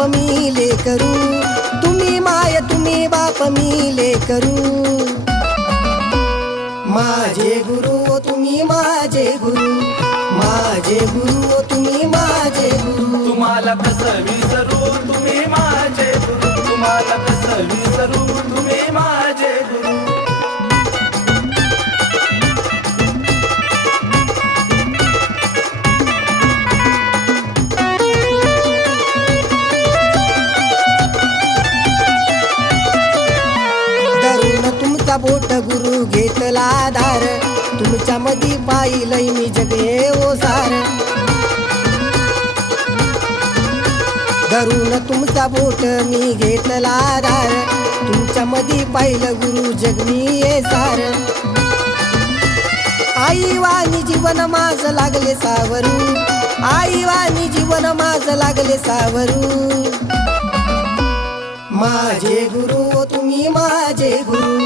बाप मी लेकरू, तुम्ही माय तुम्ही बाप मी लेकरू. माझे गुरु तुम्ही माझे गुरु, माझे गुरु तुम्ही माझे गुरु. तुम्हाला कसं विसरू तुम्ही माझे गुरु, तुम्हाला कसं विसरू तुम्ही माझे गुरु. तुमचा बोट गुरु घेतला धार, तुमच्या मधी पाहिलंय मी जगे ओसार. धरून तुमचा बोट मी घेतला धार, तुमच्या मधी पाहिलं गुरु जग मी सार. आई वाणी जीवन माझ लागले सावरू, आई वाणी जीवन माझ लागले सावरू. माझे गुरु तुम्ही माझे गुरु,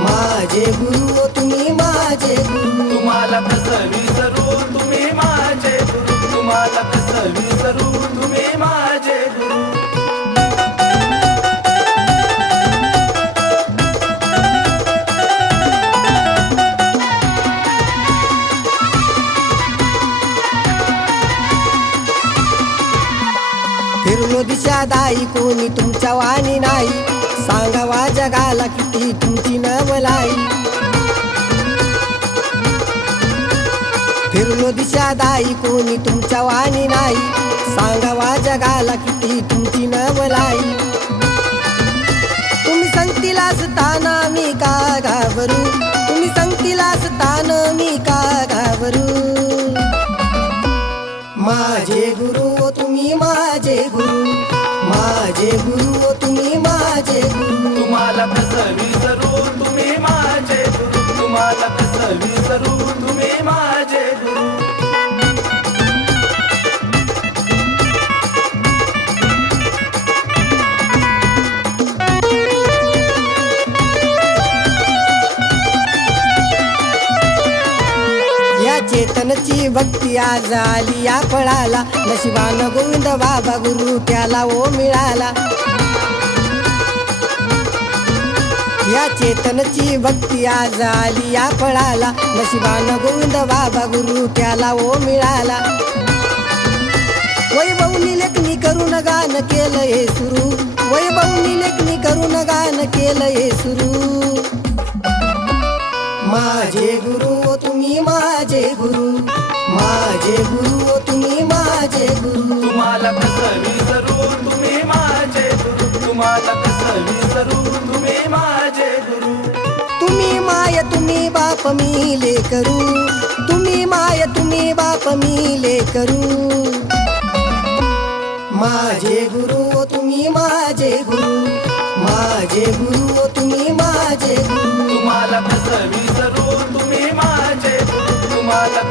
माझे गुरु तुम्ही माझे गुरु. तुम्हाला कसं विसरू तुम्ही माझे गुरु, तुम्हाला कसं विसरू तुम्ही माझे गुरु. फिरलो दिशा दाई कोणी तुमच्या वाणी नाही, सांगावा जगाला किती तुमची नवलाई. फिरलो दिशा दाई कोणी तुमच्या वाणी नाही, सांगावा जगाला किती तुमची नवलाई. तुम्ही सांगतील असताना मी का घाबरू, तुम्ही सांगतील असताना मी का घाबरू. माझे गुरु तुम्ही माझे गुरु, माझे गुरु तुम्ही माझे गुरु. तुम्हाला कसं विसरू तुम्ही माझे गुरु, तुम्हाला कसं विसरू तुम्ही माझे गुरु. या चेतनची भक्ती आज आली या फळाला, नशिबानं गोविंद बाबा गुरु त्याला ओ मिळाला. या चेतनची भक्ती आज आली या फळाला, नशिबानं गोविंद बाबा गुरु त्याला ओ मिळाला. वैभवनी लेखनी करून गान केलं हे सुरू, वैभवनी लेखनी करून गान केलं हे सुरू. माझे गुरु तुम्ही माझे गुरु, माझे गुरु तुम्ही माझे गुरु. तुम्हाला कसं विसरू तुम्ही माझे गुरु, तुम्हाला कसं विसरू तुम्ही माझे गुरु. तुम्ही माय तुम्ही बाप मी लेकरू, तुम्ही माय तुम्ही बाप मी लेकरू. माझे गुरु तुम्ही माझे गुरु, माझे गुरु तुम्ही माझे गुरु. तुम्हाला कसं विसरू तुम्ही माझे गुरु, तुम्हाला